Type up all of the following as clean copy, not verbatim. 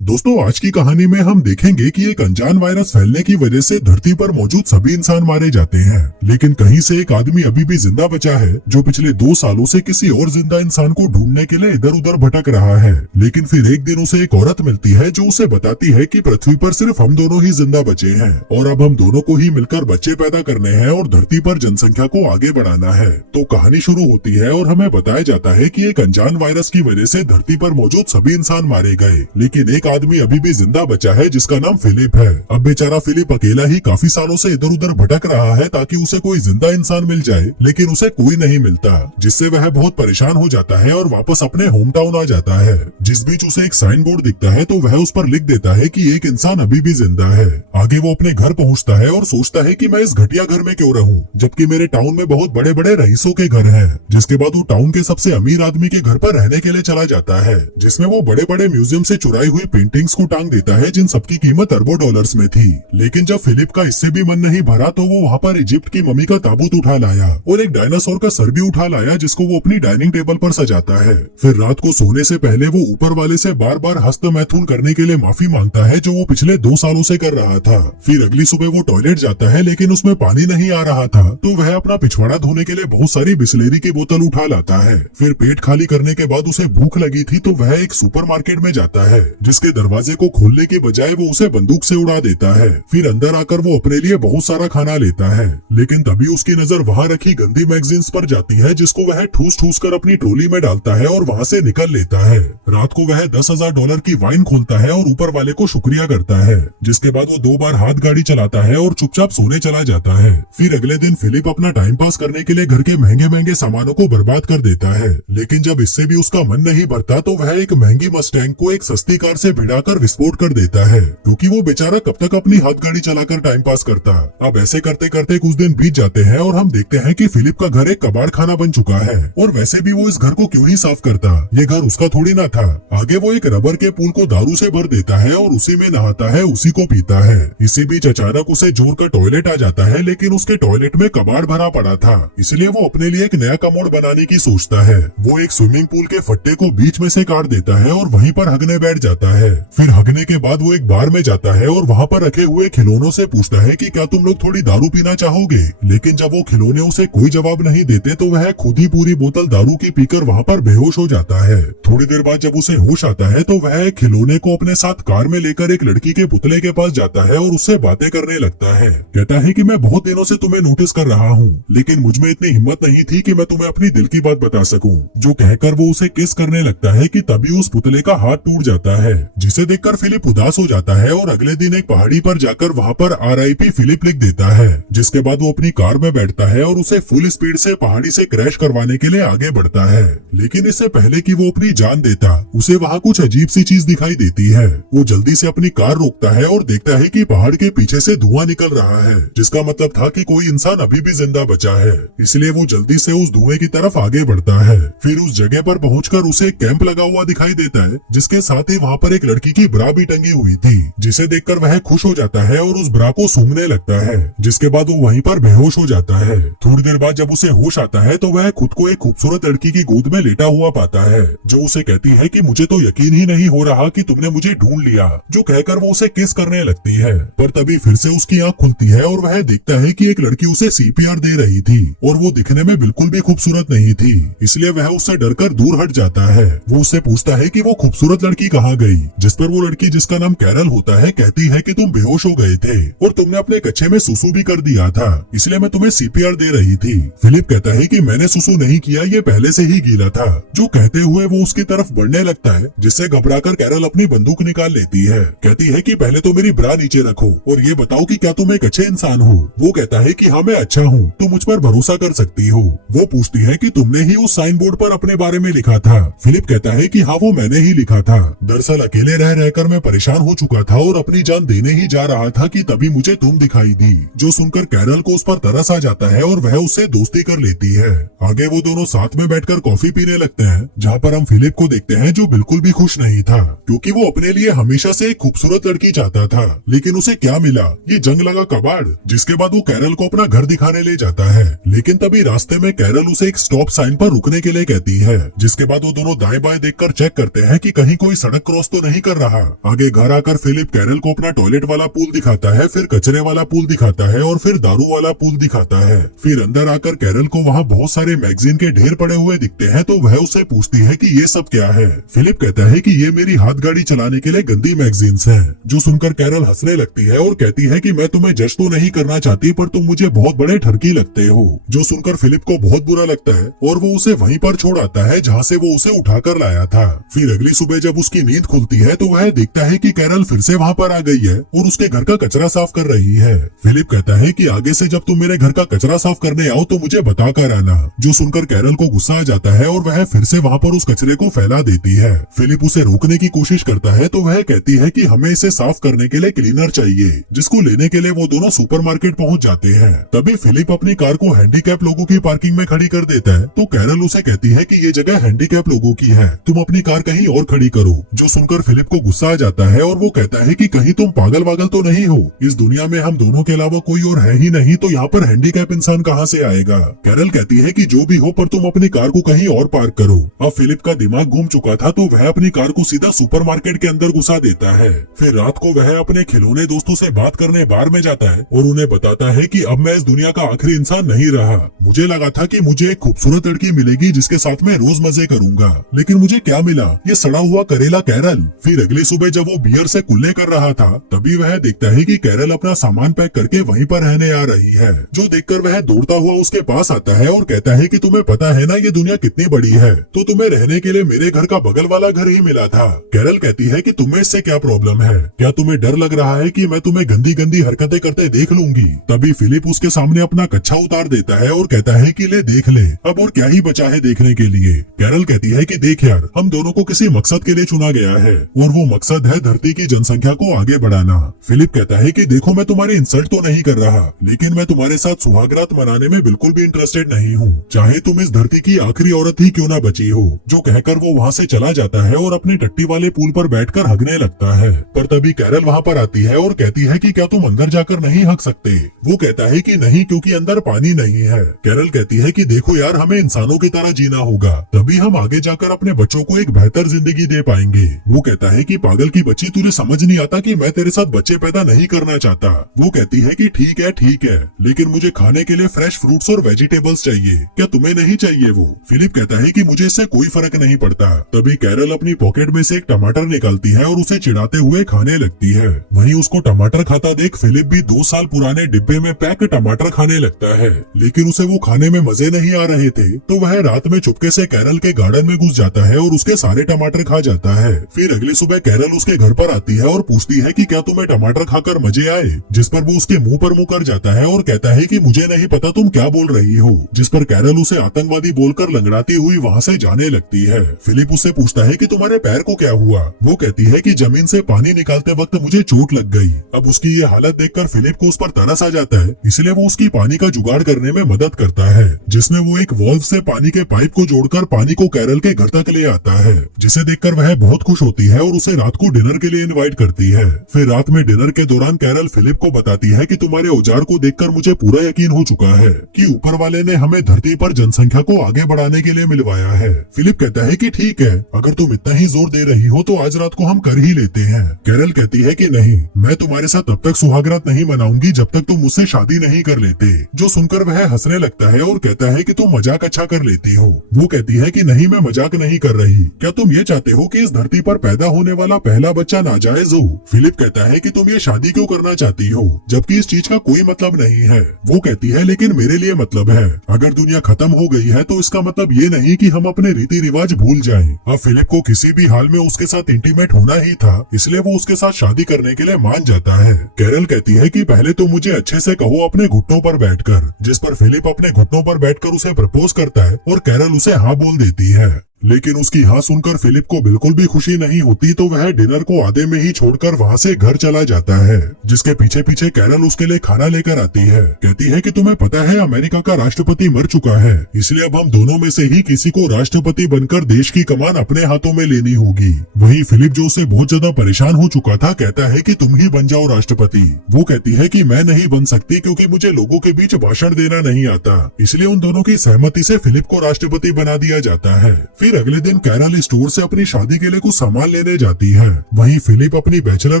दोस्तों, आज की कहानी में हम देखेंगे कि एक अनजान वायरस फैलने की वजह से धरती पर मौजूद सभी इंसान मारे जाते हैं, लेकिन कहीं से एक आदमी अभी भी जिंदा बचा है जो पिछले 2 सालों से किसी और जिंदा इंसान को ढूंढने के लिए इधर उधर भटक रहा है। लेकिन फिर एक दिन उसे एक औरत मिलती है जो उसे बताती है कि पृथ्वी पर सिर्फ हम दोनों ही जिंदा बचे हैं और अब हम दोनों को ही मिलकर बच्चे पैदा करने हैं और धरती पर जनसंख्या को आगे बढ़ाना है। तो कहानी शुरू होती है और हमें बताया जाता है कि एक अनजान वायरस की वजह से धरती पर मौजूद सभी इंसान मारे गए, लेकिन एक आदमी अभी भी जिंदा बचा है जिसका नाम फिलिप है। अब बेचारा फिलिप अकेला ही काफी सालों से इधर उधर भटक रहा है ताकि उसे कोई जिंदा इंसान मिल जाए, लेकिन उसे कोई नहीं मिलता, जिससे वह बहुत परेशान हो जाता है और वापस अपने होम टाउन आ जाता है। जिस बीच उसे एक साइन बोर्ड दिखता है तो वह उस पर लिख देता है कि एक इंसान अभी भी जिंदा है। आगे वो अपने घर पहुंचता है और सोचता है कि मैं इस घटिया घर में क्यों रहूं, जबकि मेरे टाउन में बहुत बड़े बड़े रईसों के घर हैं। जिसके बाद वो टाउन के सबसे अमीर आदमी के घर पर रहने के लिए चला जाता है, जिसमें वो बड़े बड़े म्यूजियम से चुराई हुई पेंटिंग्स को टांग देता है जिन सबकी कीमत अरबों डॉलर्स में थी। लेकिन जब फिलिप का इससे भी मन नहीं भरा तो वो वहाँ पर इजिप्ट की मम्मी का ताबूत उठा लाया और एक डायनासोर का सर भी उठा लाया जिसको वो अपनी डाइनिंग टेबल पर सजाता है। फिर रात को सोने से पहले वो ऊपर वाले से बार बार हस्त मैथुन करने के लिए माफी मांगता है जो वो पिछले 2 सालों से कर रहा था। फिर अगली सुबह वो टॉयलेट जाता है लेकिन उसमें पानी नहीं आ रहा था, तो वह अपना पिछवाड़ा धोने के लिए बहुत सारी बिस्लेरी की बोतल उठा लाता है। फिर पेट खाली करने के बाद उसे भूख लगी थी तो वह एक सुपरमार्केट में जाता है, जिसके दरवाजे को खोलने की बजाय वो उसे बंदूक से उड़ा देता है। फिर अंदर आकर वो अपने लिए बहुत सारा खाना लेता है, लेकिन तभी उसकी नजर वहाँ रखी गंदी मैगजीन्स पर जाती है जिसको वह ठूस ठूस कर अपनी ट्रॉली में डालता है और वहाँ से निकल लेता है। रात को वह $10,000 की वाइन खोलता है और ऊपर वाले को शुक्रिया करता है, जिसके बाद वो 2 बार हाथ गाड़ी चलाता है और चुपचाप सोने चला जाता है। फिर अगले दिन फिलिप अपना टाइम पास करने के लिए घर के महंगे महंगे सामानों को बर्बाद कर देता है, लेकिन जब इससे भी उसका मन नहीं भरता तो वह एक महंगी मस्टैंग को एक सस्ती कार से भिड़ाकर विस्फोट कर देता है, क्योंकि वो बेचारा कब तक अपनी हाथ गाड़ी चलाकर टाइम पास करता। अब ऐसे करते करते कुछ दिन बीत जाते हैं और हम देखते हैं कि फिलिप का घर एक कबाड़ खाना बन चुका है, और वैसे भी वो इस घर को क्यों ही साफ करता, ये घर उसका थोड़ी ना था। आगे वो एक रबर के पूल को दारू से भर देता है और उसी में नहाता है, उसी को पीता है। इसी बीच अचानक उसे जोर का टॉयलेट आ जाता है, लेकिन उसके टॉयलेट में कबाड़ भरा पड़ा था, इसलिए वो अपने लिए एक नया कमोड बनाने की सोचता है। वो एक स्विमिंग पूल के फट्टे को बीच में से काट देता है और वहीं पर हगने बैठ जाता है। फिर हगने के बाद वो एक बार में जाता है और वहाँ पर रखे हुए खिलौनों से पूछता है कि क्या तुम लोग थोड़ी दारू पीना चाहोगे, लेकिन जब वो खिलौने उसे कोई जवाब नहीं देते तो वह खुद ही पूरी बोतल दारू की पीकर वहाँ पर बेहोश हो जाता है। थोड़ी देर बाद जब उसे होश आता है तो वह खिलौने को अपने साथ कार में लेकर एक लड़की के पुतले के पास जाता है और उससे बातें करने लगता है। कहता है कि मैं बहुत दिनों से तुम्हें नोटिस कर रहा हूँ, लेकिन मुझ में इतनी हिम्मत नहीं थी कि मैं तुम्हें अपनी दिल की बात बता सकूं। जो कहकर वो उसे किस करने लगता है कि तभी उस पुतले का हाथ टूट जाता है, जिसे देखकर फिलिप उदास हो जाता है और अगले दिन एक पहाड़ी पर जाकर वहाँ पर RIP फिलिप लिख देता है। जिसके बाद वो अपनी कार में बैठता है और उसे फुल स्पीड से पहाड़ी से क्रैश करवाने के लिए आगे बढ़ता है, लेकिन इससे पहले कि वो अपनी जान देता उसे वहाँ कुछ अजीब सी चीज दिखाई देती है। वो जल्दी से अपनी कार रोकता है और देखता है कि पहाड़ के पीछे से धुआं निकल रहा है, जिसका मतलब था कि कोई इंसान अभी भी जिंदा बचा है, इसलिए वो जल्दी से उस धुएं की तरफ आगे बढ़ता है। फिर उस जगह पर पहुंचकर उसे एक कैंप लगा हुआ दिखाई देता है, जिसके साथ ही वहाँ पर एक लड़की की ब्रा भी टंगी हुई थी, जिसे देखकर वह खुश हो जाता है और उस ब्रा को सूंघने लगता है, जिसके बाद वो वहीं पर बेहोश हो जाता है। थोड़ी देर बाद जब उसे होश आता है तो वह खुद को एक खूबसूरत लड़की की गोद में लेटा हुआ पाता है, जो उसे कहती है कि मुझे तो यकीन ही नहीं हो रहा कि तुमने मुझे ढूंढ लिया, जो कहकर वो उसे किस करने लगती है। पर तभी फिर से उसकी आंख खुलती है और वह देखता है कि एक लड़की उसे CPR दे रही थी और वो दिखने में बिल्कुल भी खूबसूरत नहीं थी, इसलिए वह उससे डरकर दूर हट जाता है। वो उससे पूछता है कि वो खूबसूरत लड़की कहाँ गई, जिस पर वो लड़की, जिसका नाम कैरल होता है, कहती है कि तुम बेहोश हो गए थे और तुमने अपने कच्चे में सुसु भी कर दिया था, इसलिए मैं तुम्हें CPR दे रही थी। फिलिप कहता है कि मैंने सुसु नहीं किया, ये पहले से ही गीला था, जो कहते हुए वो उसकी तरफ बढ़ने लगता है, जिससे घबराकर कैरल अपनी बंदूक निकाल लेती है। कहती है कि पहले तो मेरी ब्रा नीचे रखो और ये बताओ कि क्या तुम एक अच्छे इंसान हो। वो कहता है कि हाँ मैं अच्छा हूँ, तुम मुझ पर भरोसा कर सकती हो। वो पूछती है कि तुमने ही उस साइन बोर्ड पर अपने बारे में लिखा था। फिलिप कहता है कि हाँ वो मैंने ही लिखा था। दरअसल अकेले रह रहकर मैं परेशान हो चुका था और अपनी जान देने ही जा रहा था कि तभी मुझे तुम दिखाई दी, जो सुनकर कैरल को उस पर तरस आ जाता है और वह उससे दोस्ती कर लेती है। आगे वो दोनों साथ में बैठकर कॉफी पीने लगते हैं, जहाँ पर हम फिलिप को देखते हैं जो बिल्कुल भी खुश नहीं था, क्योंकि वो अपने लिए हमेशा से एक खूबसूरत लड़की चाहता था, लेकिन उसे क्या मिला, ये जंग लगा कबाड़। जिसके बाद वो कैरल को अपना घर दिखाने ले जाता है, लेकिन तभी रास्ते में कैरल उसे एक स्टॉप साइन पर रुकने के लिए कहती है, जिसके बाद वो दोनों दाएं बाएं देखकर चेक करते हैं कि कहीं कोई सड़क क्रॉस तो नहीं कर रहा। आगे घर आकर फिलिप कैरल को अपना टॉयलेट वाला पूल दिखाता है, फिर कचरे वाला पूल दिखाता है और फिर दारू वाला पूल दिखाता है। फिर अंदर आकर कैरल को वहाँ बहुत सारे मैगजीन के ढेर पड़े हुए दिखते हैं, तो वह उससे पूछती है कि ये सब क्या है। फिलिप कहता है कि ये मेरी हाथ गाड़ी चलाने के लिए गंदी मैगजीन्स हैं। जो सुनकर कैरल हंसने लगती है और कहती है कि मैं तुम्हें जज तो नहीं करना चाहती, पर तुम मुझे बहुत बड़े ठरकी लगते हो। जो सुनकर फिलिप को बहुत बुरा लगता है और वो उसे वहीं पर छोड़ आता है जहाँ से वो उसे उठाकर लाया था। फिर अगली सुबह जब उसकी नींद खुलती है तो वह देखता है कि कैरल फिर से वहाँ पर आ गई है और उसके घर का कचरा साफ कर रही है। फिलिप कहता है कि आगे से जब तुम मेरे घर का कचरा साफ करने आओ तो मुझे बता कर आना। जो सुनकर कैरल को गुस्सा आ जाता है और वह फिर से वहाँ पर उस कचरे को फैला देती है। फिलिप उसे रोकने की कोशिश करता है तो वह कहती है कि हमें इसे साफ करने के लिए क्लीनर चाहिए, जिसको लेने के लिए वो दोनों सुपरमार्केट पहुँच जाते हैं। तभी फिलिप अपनी कार को हैंडीकैप लोगों की पार्किंग में खड़ी कर देता है, तो कैरल उसे कहती है कि ये जगह हैंडीकैप लोगों की है, तुम अपनी कार कहीं और खड़ी करो। जो सुनकर फिलिप को गुस्सा आ जाता है और वो कहता है कि कहीं तुम पागल वागल तो नहीं हो, इस दुनिया में हम दोनों के अलावा कोई और है ही नहीं, तो यहाँ पर हैंडीकैप इंसान कहाँ से आएगा। कैरल कहती है कि जो भी हो, पर तुम अपनी कार को कहीं और पार्क करो। अब फिलिप का दिमाग घूम चुका था, तो वह अपनी कार को सीधा सुपरमार्केट के अंदर घुसा देता है। फिर रात को वह अपने खिलौने दोस्तों से बात करने बार में जाता है और उन्हें बताता है कि अब मैं इस दुनिया का आखिरी इंसान नहीं रहा। मुझे लगा था कि मुझे एक खूबसूरत लड़की मिलेगी जिसके साथ मैं रोज मजे करूंगा, लेकिन मुझे क्या मिला, ये सड़ा हुआ करेला कैरल। फिर अगली सुबह जब वो बियर से कुल्ले कर रहा था, तभी वह देखता है कि कैरल अपना सामान पैक करके वहीं पर रहने आ रही है। जो देखकर वह दौड़ता हुआ उसके पास आता है और कहता है कि तुम्हें पता है ना ये दुनिया कितनी बड़ी है, तो तुम्हें रहने के लिए मेरे घर का बगल वाला घर ही मिला था। कैरल कहती है कि तुम्हें इससे क्या प्रॉब्लम है, क्या तुम्हें डर लग रहा है कि मैं तुम्हें गंदी गंदी हरकतें करते देख लूंगी। तभी फिलिप उसके सामने अपना कच्छा उतार देता है और कहता है कि ले देख ले, अब और क्या ही बचा है देखने के लिए। कैरल कहती है कि देख यार, हम दोनों को किसी मकसद के लिए चुना गया है और वो मकसद है धरती की जनसंख्या को आगे बढ़ाना। फिलिप कहता है कि देखो मैं तुम्हारी इंसल्ट तो नहीं कर रहा, लेकिन मैं तुम्हारे साथ सुहागरात मनाने में बिल्कुल भी इंटरेस्टेड नहीं हूँ, चाहे तुम इस धरती की आखिरी औरत ही क्यों ना बची हो। जो कहकर वो वहाँ से चला जाता है और अपनी टट्टी वाले पूल पर बैठकर हगने लगता है। पर तभी कैरल वहाँ पर आती है और कहती है कि क्या तुम अंदर जाकर नहीं हग सकते। वो कहता है कि नहीं, क्योंकि अंदर पानी नहीं है। कैरल कहती है कि देखो यार, हमें इंसानों की तरह जीना होगा, तभी हम आगे जाकर अपने बच्चों को एक बेहतर जिंदगी दे पाएंगे। वो कहता है कि पागल की बच्ची, तुझे समझ नहीं आता कि मैं तेरे साथ बच्चे पैदा नहीं करना चाहता। वो कहती है कि ठीक है, लेकिन मुझे खाने के लिए फ्रेश फ्रूट्स और वेजिटेबल्स चाहिए, क्या तुम्हें नहीं चाहिए वो। फिलिप कहता है कि मुझे इससे कोई फर्क नहीं पड़ता। तभी कैरल अपनी पॉकेट में से एक टमाटर निकालती है और उसे चिढ़ाते हुए खाने लगती है। वहीं उसको टमाटर खाता देख फिलिप भी 2 साल पुराने डिब्बे में पैक टमाटर खाने लगता है, लेकिन उसे वो खाने में मजे नहीं आ रहे थे, तो वह रात में चुपके से कैरल के गार्डन में घुस जाता है और उसके सारे टमाटर खा जाता है। फिर अगली सुबह कैरल उसके घर पर आती है और पूछती है कि क्या तुम्हें टमाटर खाकर मजे आए, जिस पर वो उसके मुंह पर मुंह कर जाता है और कहता है कि मुझे नहीं पता तुम क्या बोल रही हो, जिस पर कैरल उसे आतंकवादी बोलकर लंगड़ाती हुई वहाँ से जाने लगती है। फिलिप उससे पूछता है कि तुम्हारे पैर को क्या हुआ। वो कहती है कि जमीन से पानी निकालते वक्त मुझे चोट लग गई। अब उसकी ये हालत देखकर फिलिप को उस पर तरस आ जाता है, इसलिए वो उसकी पानी का जुगाड़ करने में मदद करता है, जिसमें वो एक वॉल्व से पानी के पाइप को जोड़कर पानी को कैरल के घर तक ले आता है, जिसे देखकर वह बहुत खुश होती है और उसे रात को डिनर के लिए इनवाइट करती है। फिर रात में डिनर के दौरान कैरल फिलिप को बताती है कि तुम्हारे औजार को देखकर मुझे पूरा यकीन हो चुका है कि ऊपर वाले ने हमें धरती पर जनसंख्या को आगे बढ़ाने के लिए मिलवाया है। फिलिप कहता है कि ठीक है, अगर तुम इतना ही जोर दे रही हो तो आज रात को हम कर ही लेते हैं। कैरल कहती है कि नहीं, मैं तुम्हारे साथ तब तक सुहागरात नहीं मनाऊंगी जब तक तुम मुझसे शादी नहीं कर लेते। जो सुनकर वह हंसने लगता है और कहता है कि तुम मजाक अच्छा कर लेती हो। वो कहती है कि नहीं, मैं मजाक नहीं कर रही, क्या तुम ये चाहते हो कि इस धरती पर पैदा होने वाला पहला बच्चा नाजायज हो। फिलिप कहता है कि तुम ये शादी क्यों करना चाहती हो, जबकि इस चीज का कोई मतलब नहीं है। वो कहती है लेकिन मेरे लिए मतलब है, अगर दुनिया खत्म हो गई है तो इसका मतलब ये नहीं कि हम अपने रीति रिवाज भूल जाएं। अब फिलिप को किसी भी हाल में उसके साथ इंटीमेट होना ही था, इसलिए वो उसके साथ शादी करने के लिए मान जाता है। कैरल कहती है कि पहले तो मुझे अच्छे से कहो अपने घुटनों पर बैठकर, जिस पर फिलिप अपने घुटनों पर बैठकर उसे प्रपोज करता है और कैरल उसे हाँ बोल देती है। लेकिन उसकी हाँ सुनकर फिलिप को बिल्कुल भी खुशी नहीं होती, तो वह डिनर को आधे में ही छोड़कर वहाँ से घर चला जाता है, जिसके पीछे पीछे कैरल उसके लिए खाना लेकर आती है। कहती है कि तुम्हें पता है अमेरिका का राष्ट्रपति मर चुका है, इसलिए अब हम दोनों में से ही किसी को राष्ट्रपति बनकर देश की कमान अपने हाथों में लेनी होगी। वहीं फिलिप, जो उसे बहुत ज्यादा परेशान हो चुका था, कहता है कि तुम ही बन जाओ राष्ट्रपति। वो कहती है कि मैं नहीं बन सकती क्योंकि मुझे लोगों के बीच भाषण देना नहीं आता, इसलिए उन दोनों की सहमति से फिलिप को राष्ट्रपति बना दिया जाता है। फिर अगले दिन कैरल स्टोर से अपनी शादी के लिए कुछ सामान लेने जाती है। वहीं फिलिप अपनी बैचलर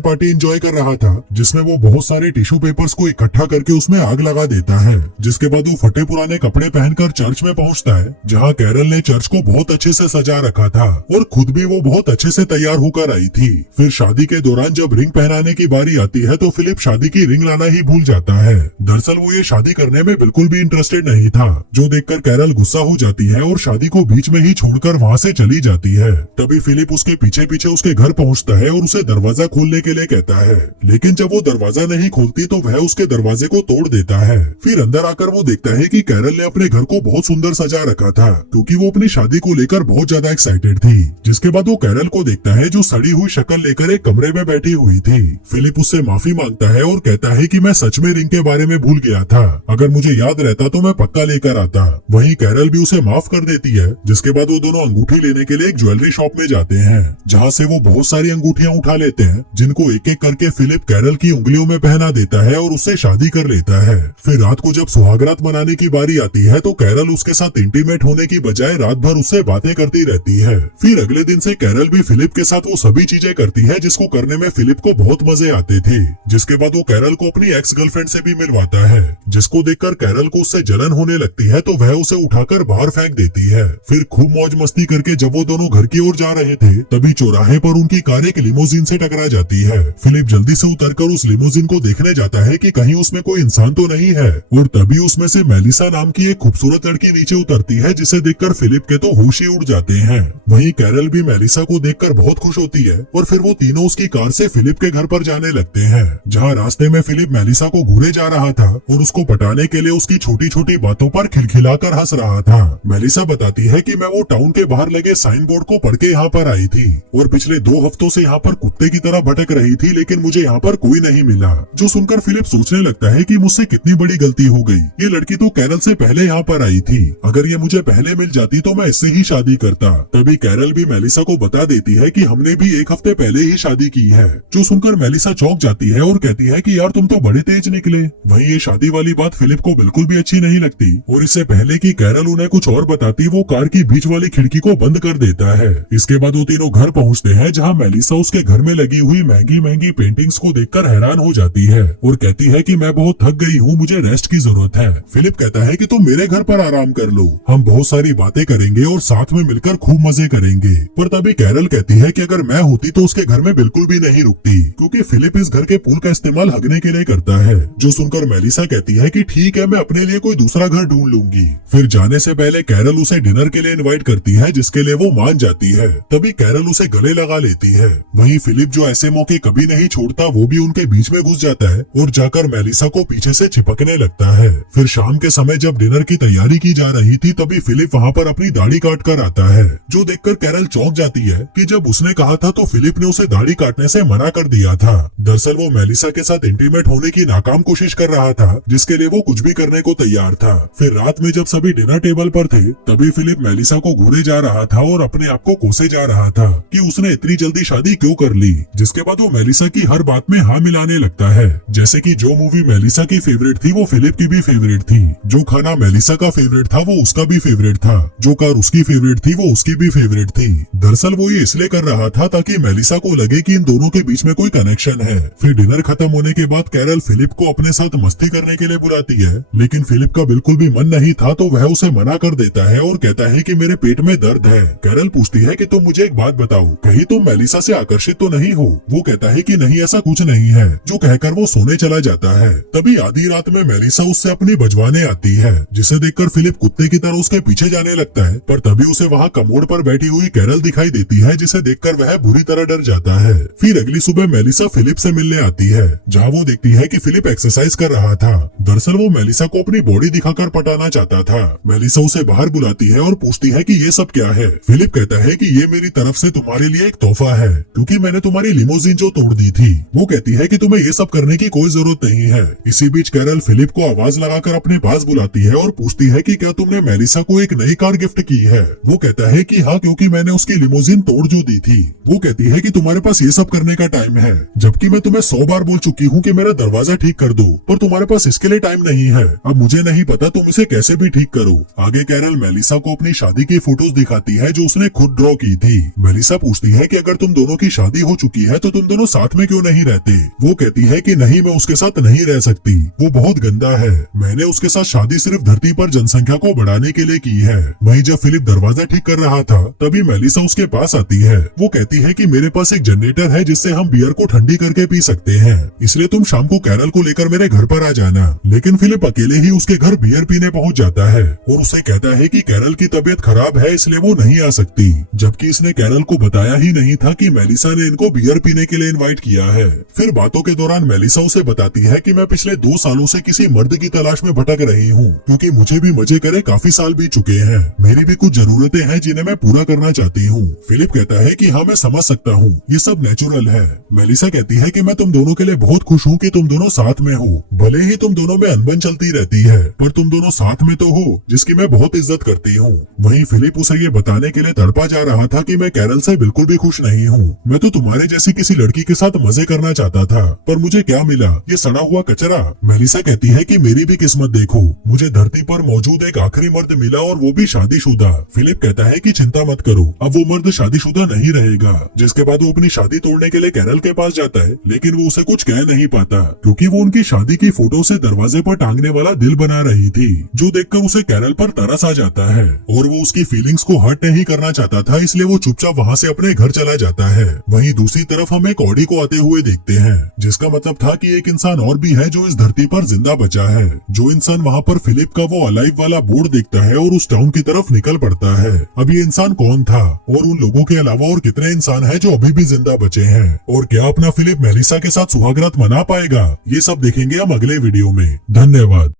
पार्टी एंजॉय कर रहा था, जिसमें वो बहुत सारे टिश्यू पेपर्स को इकट्ठा करके उसमें आग लगा देता है। जिसके बाद वो फटे पुराने कपड़े पहनकर चर्च में पहुंचता है, जहां कैरल ने चर्च को बहुत अच्छे से सजा रखा था और खुद भी वो बहुत अच्छे से तैयार होकर आई थी। फिर शादी के दौरान जब रिंग पहनाने की बारी आती है तो फिलिप शादी की रिंग लाना ही भूल जाता है। दरअसल वो ये शादी करने में बिल्कुल भी इंटरेस्टेड नहीं था, जो देखकर कैरल गुस्सा हो जाती है और शादी को बीच में ही छोड़कर वहाँ से चली जाती है। तभी फिलिप उसके पीछे पीछे उसके घर पहुँचता है और उसे दरवाजा खोलने के लिए कहता है, लेकिन जब वो दरवाजा नहीं खोलती तो वह उसके दरवाजे को तोड़ देता है। फिर अंदर आकर वो देखता है कि कैरल ने अपने घर को बहुत सुंदर सजा रखा था, क्योंकि वो अपनी शादी को लेकर बहुत ज्यादा एक्साइटेड थी। जिसके बाद वो कैरल को देखता है जो सड़ी हुई शक्ल लेकर एक कमरे में बैठी हुई थी। फिलिप उससे माफी मांगता है और कहता है कि मैं सच में रिंग के बारे में भूल गया था, अगर मुझे याद रहता तो मैं पक्का लेकर आता। वहीं कैरल भी उसे माफ कर देती है। जिसके बाद वो दोनों अंगूठी लेने के लिए एक ज्वेलरी शॉप में जाते हैं, जहाँ से वो बहुत सारी अंगूठियाँ उठा लेते हैं, जिनको एक एक करके फिलिप कैरल की उंगलियों में पहना देता है और उससे शादी कर लेता है। फिर रात को जब सुहागरात मनाने की बारी आती है तो कैरल उसके साथ इंटीमेट होने की बजाय रात भर उससे बातें करती रहती है। फिर अगले दिन से कैरल भी फिलिप के साथ वो सभी चीजें करती है जिसको करने में फिलिप को बहुत मजे आते थे। जिसके बाद वो कैरल को अपनी एक्स गर्लफ्रेंड से भी मिलवाता है, जिसको देखकर कैरल को उससे जलन होने लगती है तो वह उसे उठाकर बाहर फेंक देती है। फिर खूब मौज मस्ती करके जब वो दोनों घर की ओर जा रहे थे तभी चौराहे पर उनकी कार एक लिमोजिन से टकरा जाती है। फिलिप जल्दी से उतरकर उस लिमोजिन को देखने जाता है कि कहीं उसमें कोई इंसान तो नहीं है, और तभी उसमें से मेलिसा नाम की एक खूबसूरत लड़की नीचे उतरती है, जिसे देखकर फिलिप के तो होश ही उड़ जाते हैं। वहीं कैरल भी मेलिसा को देखकर बहुत खुश होती है और फिर वो तीनों उसकी कार से फिलिप के घर पर जाने लगते हैं, जहाँ रास्ते में फिलिप मेलिसा को घूरे जा रहा था और उसको पटाने के लिए उसकी छोटी छोटी बातों पर खिलखिलाकर हंस रहा था। मेलिसा बताती है कि मैं वो टाउन के बाहर लगे साइन बोर्ड को पढ़ के यहाँ पर आई थी और पिछले 2 हफ्तों से यहाँ पर कुत्ते की तरह भटक रही थी, लेकिन मुझे यहाँ पर कोई नहीं मिला। जो सुनकर फिलिप सोचने लगता है कि मुझसे कितनी बड़ी गलती हो गई, ये लड़की तो कैरल से पहले यहाँ पर आई थी, अगर ये मुझे पहले मिल जाती तो मैं इससे ही शादी करता। तभी कैरल भी मेलिसा को बता देती है कि हमने भी 1 हफ्ते पहले ही शादी की है। जो सुनकर मेलिसा चौंक जाती है और कहती है कि यार तुम तो बड़े तेज निकले। वहीं ये शादी वाली बात फिलिप को बिल्कुल भी अच्छी नहीं लगती और इससे पहले कि कैरल उन्हें कुछ और बताती वो कार की बीच वाली खिड़की को बंद कर देता है। इसके बाद वो तीनों घर पहुँचते हैं, जहाँ मेलिसा उसके घर में लगी हुई महंगी महंगी पेंटिंग्स को देखकर हैरान हो जाती है और कहती है कि मैं बहुत थक गई हूँ, मुझे रेस्ट की जरूरत है। फिलिप कहता है कि तुम मेरे घर पर आराम कर लो, हम बहुत सारी बातें करेंगे और साथ में मिलकर खूब मजे करेंगे। पर तभी कैरल कहती है कि अगर मैं होती तो उसके घर में बिल्कुल भी नहीं रुकती, क्योंकि फिलिप इस घर के पूल का इस्तेमाल हगने के लिए करता है। जो सुनकर मेलिसा कहती है कि ठीक है, मैं अपने लिए कोई दूसरा घर ढूंढ लूंगी। फिर जाने से पहले कैरल उसे डिनर के लिए इनवाइट करती है, जिसके लिए वो मान जाती है। तभी कैरल उसे गले लगा लेती है। वहीं फिलिप जो ऐसे मौके कभी नहीं छोड़ता, वो भी उनके बीच में घुस जाता है और जाकर मेलिसा को पीछे से चिपकने लगता है। फिर शाम के समय जब डिनर की तैयारी की जा रही थी तभी फिलिप वहाँ पर अपनी दाढ़ी काट कर आता है, जो देखकर कैरल चौंक जाती है कि जब उसने कहा था तो फिलिप ने उसे दाढ़ी काटने से मना कर दिया था। दरअसल वो मेलिसा के साथ इंटीमेट होने की नाकाम कोशिश कर रहा था, जिसके लिए वो कुछ भी करने को तैयार था। फिर रात में जब सभी डिनर टेबल पर थे तभी फिलिप मेलिसा को घूरे जा रहा था और अपने आप को कोसे जा रहा था कि उसने इतनी जल्दी शादी क्यों कर ली। जिसके बाद वो मेलिसा की हर बात में हाँ मिलाने लगता है, जैसे कि जो मूवी मेलिसा की फेवरेट थी वो फिलिप की भी फेवरेट थी, जो खाना मेलिसा का फेवरेट था वो उसका भी फेवरेट था, जो कार उसकी फेवरेट थी वो उसकी भी फेवरेट थी। दरअसल वो ये इसलिए कर रहा था ताकि मेलिसा को लगे कि इन दोनों के बीच में कोई कनेक्शन है। फिर डिनर खत्म होने के बाद कैरल फिलिप को अपने साथ मस्ती करने के लिए बुलाती है, लेकिन फिलिप का बिल्कुल भी मन नहीं था तो वह उसे मना कर देता है और कहता है कि मेरे पेट में दर्द है। कैरल पूछती है कि तुम मुझे एक बात बताओ, कहीं तुम मेलिसा से आकर्षित तो नहीं हो? वो कहता है कि नहीं, ऐसा कुछ नहीं है, जो कहकर वो सोने चला जाता है। तभी आधी रात में मेलिसा उससे अपनी बजवाने आती है, जिसे देखकर फिलिप कुत्ते की तरह उसके पीछे जाने लगता है, पर तभी उसे वहाँ कमोड पर बैठी हुई कैरल दिखाई देती है, जिसे देखकर वह बुरी तरह डर जाता है। फिर अगली सुबह मेलिसा फिलिप से मिलने आती है, जहाँ वो देखती है कि फिलिप एक्सरसाइज कर रहा था। दरअसल वो मेलिसा को अपनी बॉडी दिखाकर पटाना चाहता था। मेलिसा उसे बाहर बुलाती है और पूछती है कि ये सब क्या है। फिलिप कहता है कि ये मेरी तरफ से तुम्हारे लिए एक तोहफा है, क्योंकि मैंने तुम्हारी लिमोजिन जो तोड़ दी थी। वो कहती है कि तुम्हें ये सब करने की कोई जरूरत नहीं है। इसी बीच कैरल फिलिप को आवाज लगाकर अपने पास बुलाती है और पूछती है कि क्या तुमने मेलिसा को एक नई कार गिफ्ट की है। वो कहता है कि हाँ, क्योंकि मैंने उसकी लिमोजिन तोड़ जो दी थी। वो कहती है कि तुम्हारे पास ये सब करने का टाइम है, जबकि मैं तुम्हें 100 बार बोल चुकी हूँ कि मेरा दरवाजा ठीक कर दो, पर तुम्हारे पास इसके लिए टाइम नहीं है। अब मुझे नहीं पता तुम इसे कैसे भी ठीक करो। आगे कैरल मेलिसा को अपनी शादी की फोटोज दिखाती है जो उसने खुद ड्रॉ की थी। मेलिसा पूछती है कि अगर तुम दोनों की शादी हो चुकी है तो तुम दोनों साथ में क्यों नहीं रहते। वो कहती है कि नहीं, मैं उसके साथ नहीं रह सकती, वो बहुत गंदा है। मैंने उसके साथ शादी सिर्फ धरती पर जनसंख्या को बढ़ाने के लिए की है। वहीं जब फिलिप दरवाजा ठीक कर रहा था तभी मेलिसा उसके पास आती है। वो कहती है कि मेरे पास एक जनरेटर है जिससे हम बियर को ठंडी करके पी सकते हैं, इसलिए तुम शाम को कैरल को लेकर मेरे घर पर आ जाना। लेकिन फिलिप अकेले ही उसके घर बियर पीने पहुंच जाता है और उसे कहता है कि कैरल की तबीयत खराब है इसलिए वो नहीं आ सकती, जबकि इसने कैरल को बताया ही नहीं था कि मेलिसा ने इनको बियर पीने के लिए इनवाइट किया है। फिर बातों के दौरान मेलिसा उसे बताती है कि मैं पिछले 2 सालों से किसी मर्द की तलाश में भटक रही हूँ, क्योंकि मुझे भी मजे करे काफी साल बीत चुके हैं। मेरी भी कुछ जरूरतें हैं जिन्हें मैं पूरा करना चाहती हूँ। फिलिप कहता है कि हाँ, मैं समझ सकता हूँ, ये सब नेचुरल है। मेलिसा कहती है कि मैं तुम दोनों के लिए बहुत खुश हूँ कि तुम दोनों साथ में हो। भले ही तुम दोनों में अनबन चलती रहती है पर तुम दोनों साथ में तो हो, जिसकी मैं बहुत इज्जत करती हूँ। वहीं फिलिप उसे ये बताने के लिए तड़पा जा रहा था कि मैं कैरल से बिल्कुल भी खुश नहीं हूँ। मैं तो तुम्हारे जैसी किसी लड़की के साथ मजे करना चाहता था, पर मुझे क्या मिला, ये सड़ा हुआ कचरा। मेलिसा कहती है कि मेरी भी किस्मत देखो, मुझे धरती पर मौजूद एक आखिरी मर्द मिला और वो भी शादीशुदा। फिलिप कहता है कि चिंता मत करो, अब वो मर्द शादीशुदा नहीं रहेगा। जिसके बाद वो अपनी शादी तोड़ने के लिए कैरल के पास जाता है, लेकिन वो उसे कुछ कह नहीं पाता क्योंकि वो उनकी शादी की फोटो से दरवाजे पर टांगने वाला दिल बना रही थी, जो देखकर उसे कैरल पर तरस आ जाता है और वो उसकी फीलिंग्स को हर्ट नहीं करना चाहता था, इसलिए वो चुपचाप वहाँ से अपने घर चला जाता है। वहीं दूसरी तरफ हम एक ऑडी को आते हुए देखते हैं, जिसका मतलब था कि एक इंसान और भी है जो इस धरती पर जिंदा बचा है। जो इंसान वहाँ पर फिलिप का वो अलाइव वाला बोर्ड देखता है और उस टाउन की तरफ निकल पड़ता है। अब ये इंसान कौन था और उन लोगों के अलावा और कितने इंसान हैं जो अभी भी जिंदा बचे हैं, और क्या अपना फिलिप मेलिसा के साथ सुहागरात मना पाएगा, ये सब देखेंगे हम अगले वीडियो में। धन्यवाद।